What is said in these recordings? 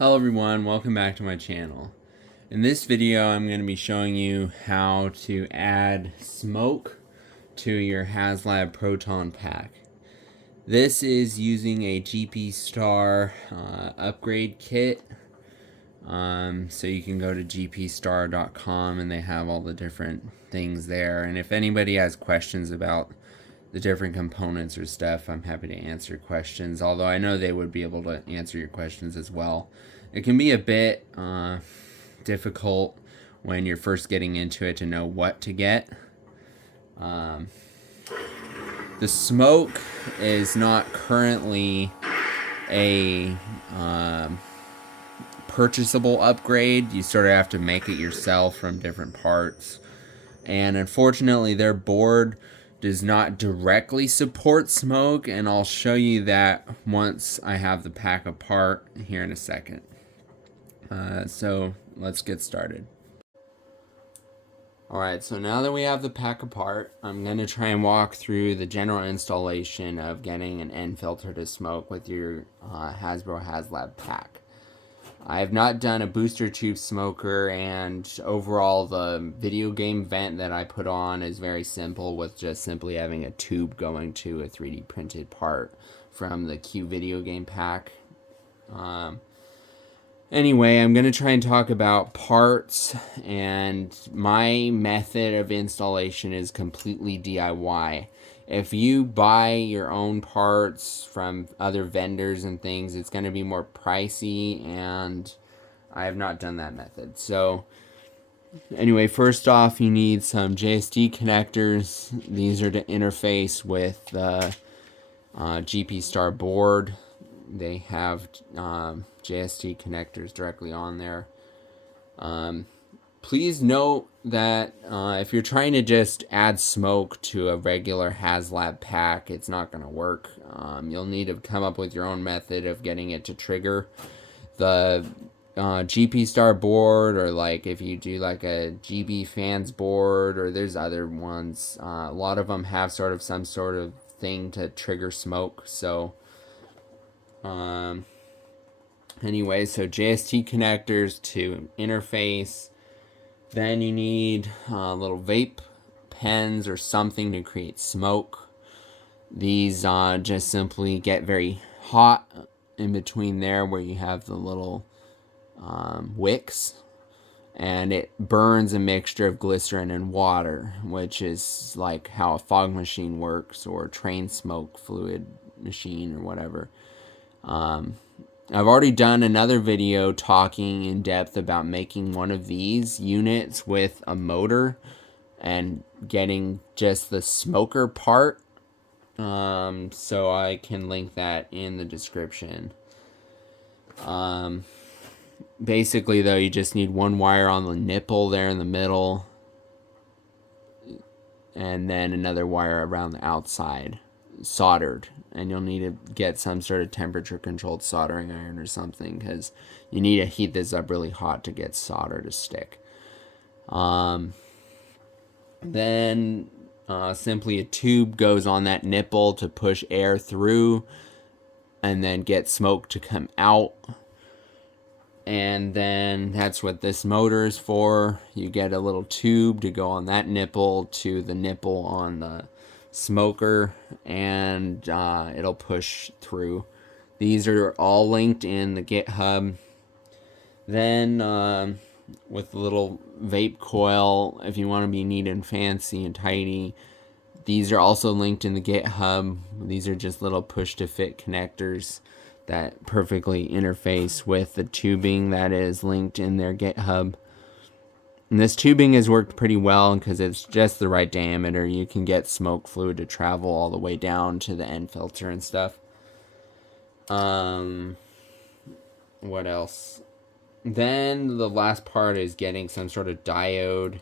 Hello everyone, welcome back to my channel. In this video I'm going to be showing you how to add smoke to your Haslab Proton pack. This is using a gpstar upgrade kit. So you can go to gpstar.com and they have all the different things there. And if anybody has questions about the different components or stuff, I'm happy to answer questions, although I know they would be able to answer your questions as well. It can be a bit difficult when you're first getting into it to know what to get. The smoke is not currently a purchasable upgrade. You sort of have to make it yourself from different parts. And unfortunately, their board does not directly support smoke, and I'll show you that once I have the pack apart here in a second. So let's get started. Alright, so now that we have the pack apart, I'm going to try and walk through the general installation of getting an end filter to smoke with your Hasbro Haslab pack. I have not done a booster tube smoker, and overall the video game vent that I put on is very simple, with just simply having a tube going to a 3D printed part from the Q video game pack. Anyway, I'm going to try and talk about parts, and my method of installation is completely DIY. If you buy your own parts from other vendors and things, it's going to be more pricey, and I have not done that method. So anyway, first off, you need some JST connectors. These are to interface with the gpstar board. They have JST connectors directly on there. Please note that if you're trying to just add smoke to a regular Haslab pack, it's not going to work. You'll need to come up with your own method of getting it to trigger. The gpstar board, or like if you do like a GB fans board, or there's other ones, a lot of them have some sort of thing to trigger smoke. So anyway, so JST connectors to interface. Then you need little vape pens or something to create smoke. These just simply get very hot in between there where you have the little wicks, and it burns a mixture of glycerin and water, which is like how a fog machine works, or train smoke fluid machine, or whatever. I've already done another video talking in depth about making one of these units with a motor and getting just the smoker part. So I can link that in the description. Basically though, you just need one wire on the nipple there in the middle, and then another wire around the outside, soldered. And you'll need to get some sort of temperature controlled soldering iron or something, because you need to heat this up really hot to get solder to stick. Then simply a tube goes on that nipple to push air through and then get smoke to come out. And then that's what this motor is for. You get a little tube to go on that nipple to the nipple on the smoker, and it'll push through. These are all linked in the GitHub. Then with the little vape coil, if you want to be neat and fancy and tidy, these are also linked in the GitHub. These are just little push to fit connectors that perfectly interface with the tubing that is linked in their GitHub. And this tubing has worked pretty well because it's just the right diameter. You can get smoke fluid to travel all the way down to the end filter and stuff. What else? Then the last part is getting some sort of diode.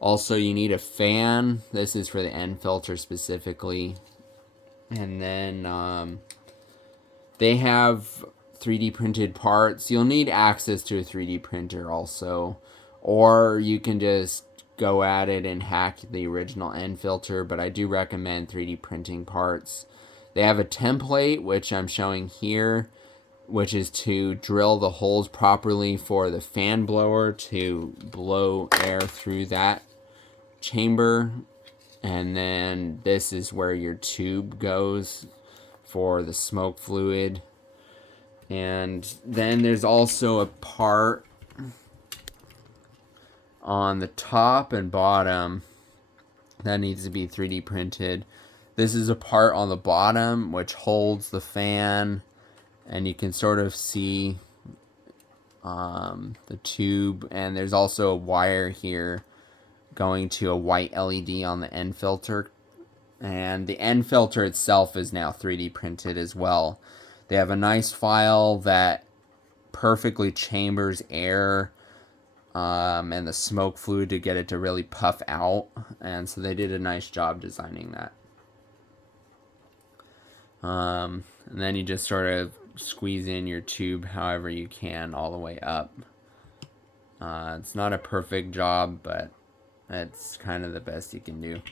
Also, you need a fan. This is for the end filter specifically. And then they have 3D printed parts. You'll need access to a 3D printer also. Or you can just go at it and hack the original end filter, but I do recommend 3D printing parts. They have a template, which I'm showing here. which is to drill the holes properly for the fan blower to blow air through that chamber. And then this is where your tube goes for the smoke fluid. And then there's also a part on the top and bottom that needs to be 3D printed. This is a part on the bottom which holds the fan, and you can sort of see the tube, and there's also a wire here going to a white LED on the end filter, and the end filter itself is now 3D printed as well. They have a nice file that perfectly chambers air and the smoke fluid to get it to really puff out, and so they did a nice job designing that. And then you just sort of squeeze in your tube however you can all the way up. It's not a perfect job, but it's kind of the best you can do.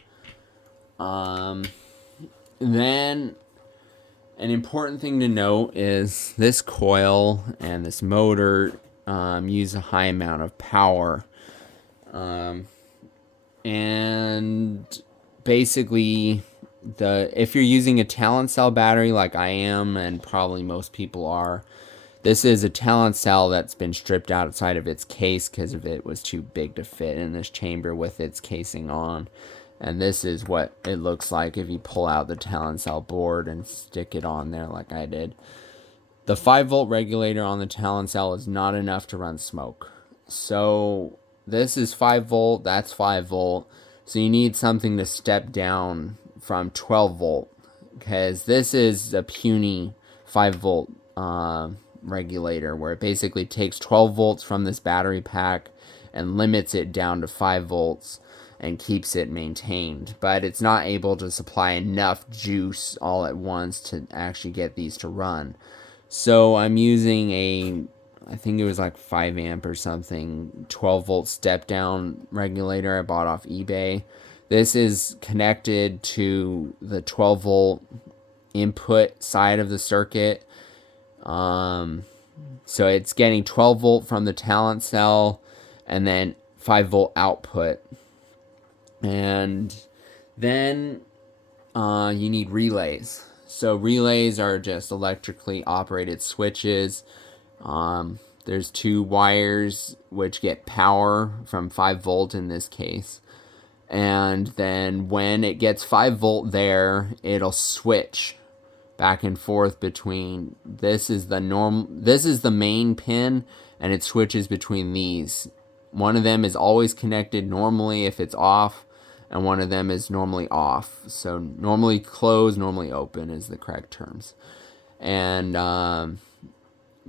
Then an important thing to note is this coil and this motor use a high amount of power. And basically, if you're using a Talent Cell battery like I am, and probably most people are, this is a Talent Cell that's been stripped outside of its case because it was too big to fit in this chamber with its casing on. And this is what it looks like if you pull out the Talent Cell board and stick it on there like I did. The 5-volt regulator on the Talent Cell is not enough to run smoke. So this is 5 volt, that's 5 volt. So you need something to step down from 12 volt, because this is a puny 5 volt regulator where it basically takes 12 volts from this battery pack and limits it down to 5 volts and keeps it maintained. But it's not able to supply enough juice all at once to actually get these to run. So I'm using I think it was like 5 amp or something, 12 volt step down regulator I bought off eBay. This is connected to the 12 volt input side of the circuit. So it's getting 12 volt from the Talent Cell and then 5 volt output. And then you need relays. So relays are just electrically operated switches. There's 2 wires which get power from 5 volt in this case. And then when it gets 5 volt there, it'll switch back and forth between, this is the main pin, and it switches between these. One of them is always connected normally if it's off, and one of them is normally off. So normally closed, normally open is the correct terms. And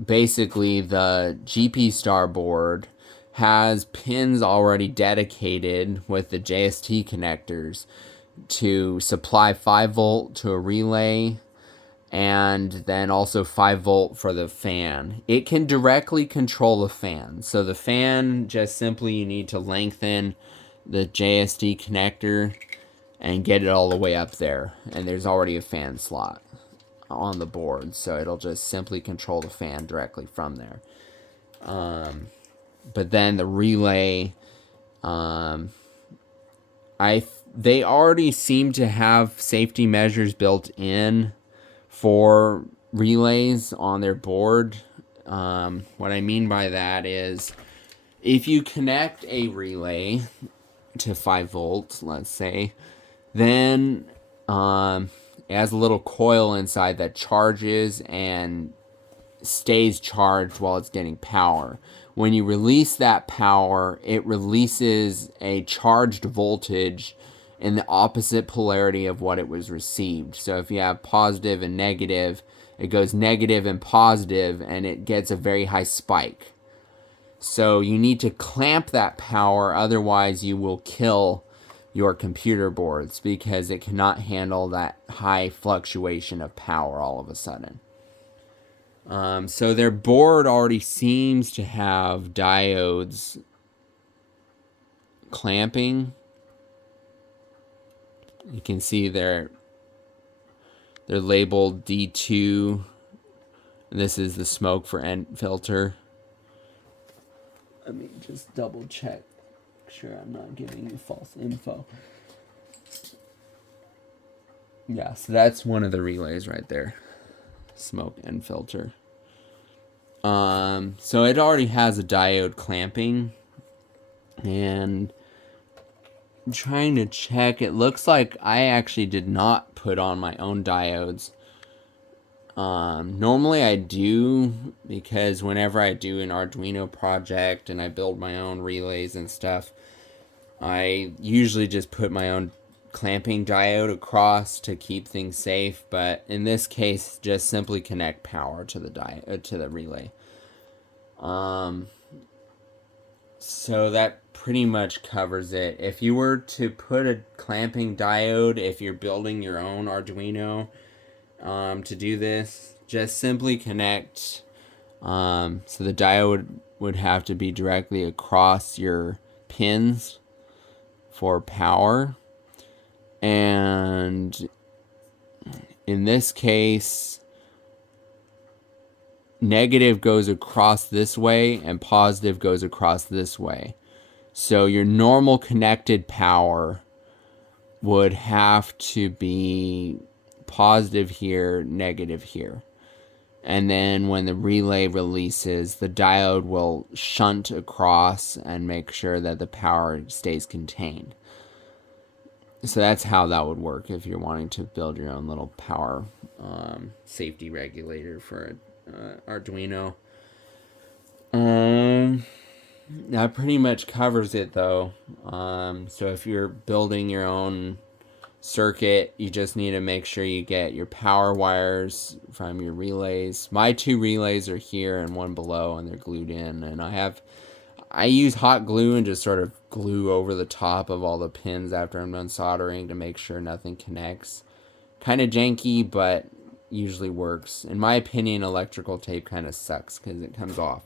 basically the gpstar board has pins already dedicated with the JST connectors to supply 5 volt to a relay, and then also 5 volt for the fan. It can directly control the fan. So the fan, just simply you need to lengthen the JST connector and get it all the way up there. And there's already a fan slot on the board, so it'll just simply control the fan directly from there. But then the relay, they already seem to have safety measures built in for relays on their board. What I mean by that is, if you connect a relay to 5 volts, let's say, then it has a little coil inside that charges and stays charged while it's getting power. When you release that power, it releases a charged voltage in the opposite polarity of what it was received. So if you have positive and negative, it goes negative and positive, and it gets a very high spike. So you need to clamp that power, otherwise you will kill your computer boards, because it cannot handle that high fluctuation of power all of a sudden. So their board already seems to have diodes clamping. You can see they're labeled D2 This is the smoke for end filter. Let me just double check. Make sure I'm not giving you false info. Yeah, so that's one of the relays right there. Smoke end filter. So it already has a diode clamping, and I'm trying to check. It looks like I actually did not put on my own diodes. Normally I do, because whenever I do an Arduino project and I build my own relays and stuff, I usually just put my own clamping diode across to keep things safe. But in this case, just simply connect power to the to the relay. So that pretty much covers it. If you were to put a clamping diode, if you're building your own Arduino, to do this, just simply connect. So the diode would have to be directly across your pins for power. And in this case, negative goes across this way and positive goes across this way. So your normal connected power would have to be positive here, negative here. And then when the relay releases, the diode will shunt across and make sure that the power stays contained. So that's how that would work if you're wanting to build your own little power safety regulator for Arduino. That pretty much covers it, though. So if you're building your own circuit, you just need to make sure you get your power wires from your relays. My two relays are here and one below, and they're glued in. And I use hot glue and just sort of glue over the top of all the pins after I'm done soldering to make sure nothing connects. Kind of janky, but usually works. In my opinion, electrical tape kind of sucks because it comes off.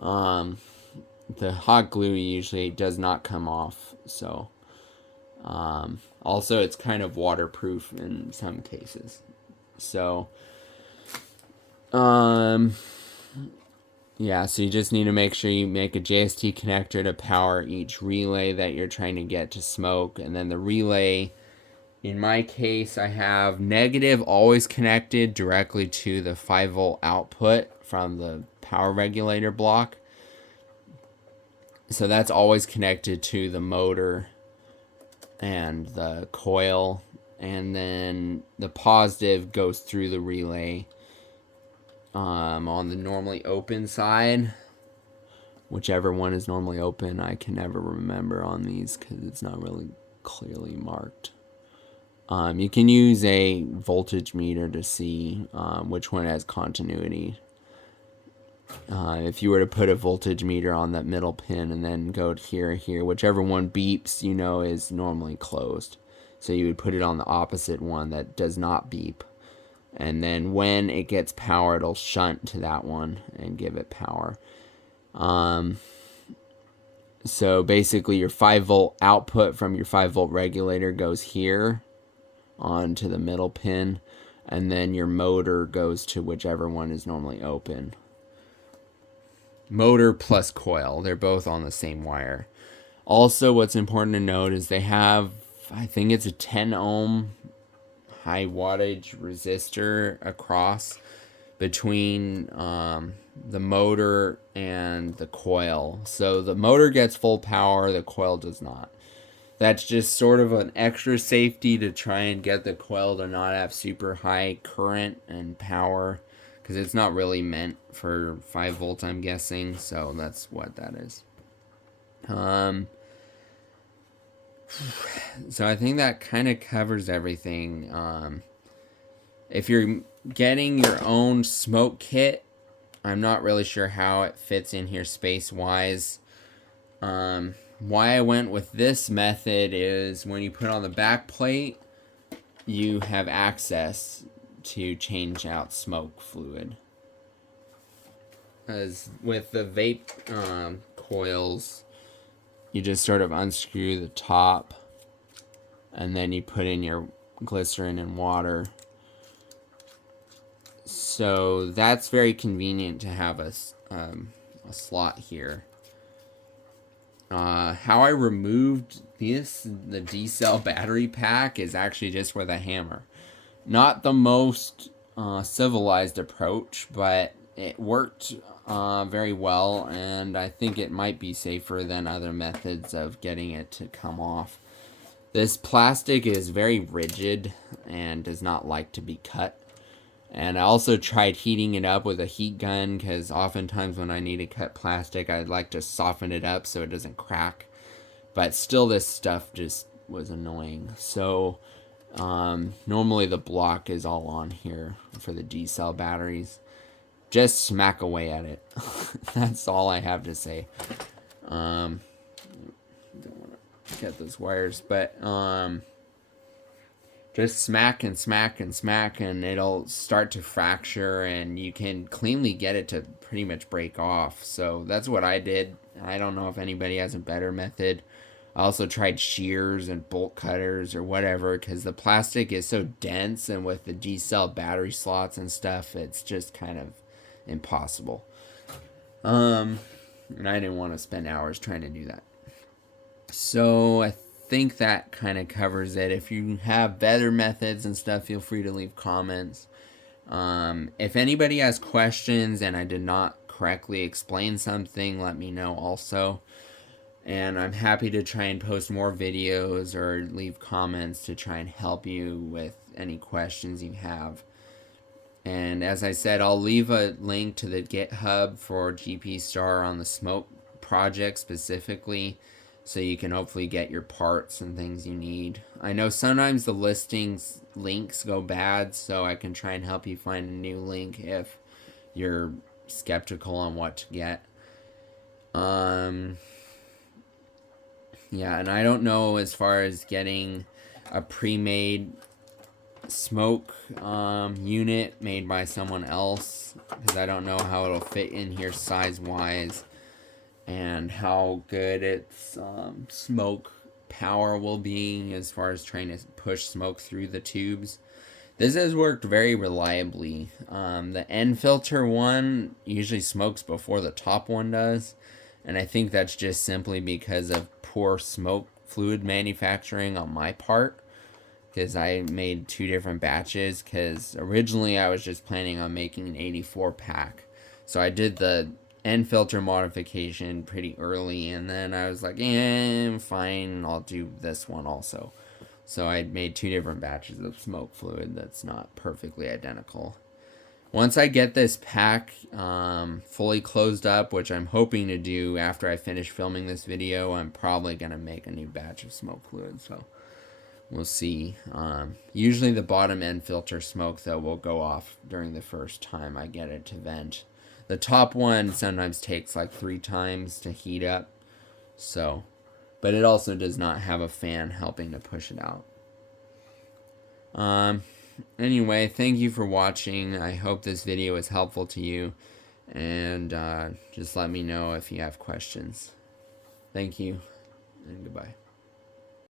The hot glue usually does not come off, so also it's kind of waterproof in some cases. So yeah, so you just need to make sure you make a JST connector to power each relay that you're trying to get to smoke. And then the relay, in my case, I have negative always connected directly to the 5-volt output from the power regulator block. So that's always connected to the motor and the coil. And then the positive goes through the relay on the normally open side, whichever one is normally open. I can never remember on these because it's not really clearly marked. You can use a voltage meter to see which one has continuity. If you were to put a voltage meter on that middle pin and then go to here, whichever one beeps, you know, is normally closed. So you would put it on the opposite one that does not beep. And then when it gets power, it'll shunt to that one and give it power. So basically your 5-volt output from your 5-volt regulator goes here onto the middle pin, and then your motor goes to whichever one is normally open. Motor plus coil, they're both on the same wire. Also, what's important to note is they have, I think it's a 10 ohm high wattage resistor across between the motor and the coil. So the motor gets full power, the coil does not. That's just sort of an extra safety to try and get the coil to not have super high current and power, because it's not really meant for 5 volts, I'm guessing. So that's what that is. So I think that kind of covers everything. If you're getting your own smoke kit, I'm not really sure how it fits in here space-wise. Why I went with this method is when you put on the back plate, you have access to change out smoke fluid. As with the vape coils, you just sort of unscrew the top and then you put in your glycerin and water. So that's very convenient to have a slot here. How I removed the D-cell battery pack is actually just with a hammer. Not the most civilized approach, but it worked very well, and I think it might be safer than other methods of getting it to come off. This plastic is very rigid and does not like to be cut. And I also tried heating it up with a heat gun, because oftentimes when I need to cut plastic, I'd like to soften it up so it doesn't crack. But still, this stuff just was annoying. So normally the block is all on here for the D-cell batteries. Just smack away at it. That's all I have to say. Don't want to get those wires, but just smack and smack and smack, and it'll start to fracture, and you can cleanly get it to pretty much break off. So that's what I did. I don't know if anybody has a better method. I also tried shears and bolt cutters or whatever, because the plastic is so dense, and with the D-cell battery slots and stuff, it's just kind of impossible. And I didn't want to spend hours trying to do that. So I think that kind of covers it. If you have better methods and stuff, feel free to leave comments. If anybody has questions and I did not correctly explain something, let me know also. And I'm happy to try and post more videos or leave comments to try and help you with any questions you have. And as I said, I'll leave a link to the GitHub for gpstar on the smoke project specifically, so you can hopefully get your parts and things you need. I know sometimes the listings links go bad, so I can try and help you find a new link if you're skeptical on what to get. Yeah, and I don't know as far as getting a pre-made smoke unit made by someone else, because I don't know how it'll fit in here size-wise, and how good its smoke power will be as far as trying to push smoke through the tubes. This has worked very reliably. The end filter one usually smokes before the top one does, and I think that's just simply because of poor smoke fluid manufacturing on my part, because I made 2 different batches, because originally I was just planning on making an 84 pack. So I did the end filter modification pretty early, and then I was like, fine, I'll do this one also. So I made 2 different batches of smoke fluid that's not perfectly identical. Once I get this pack fully closed up, which I'm hoping to do after I finish filming this video, I'm probably going to make a new batch of smoke fluid, so we'll see. Usually the bottom end filter smoke, though, will go off during the first time I get it to vent. The top one sometimes takes like 3 times to heat up, so, but it also does not have a fan helping to push it out. Anyway, thank you for watching. I hope this video is helpful to you, and just let me know if you have questions. Thank you, and goodbye.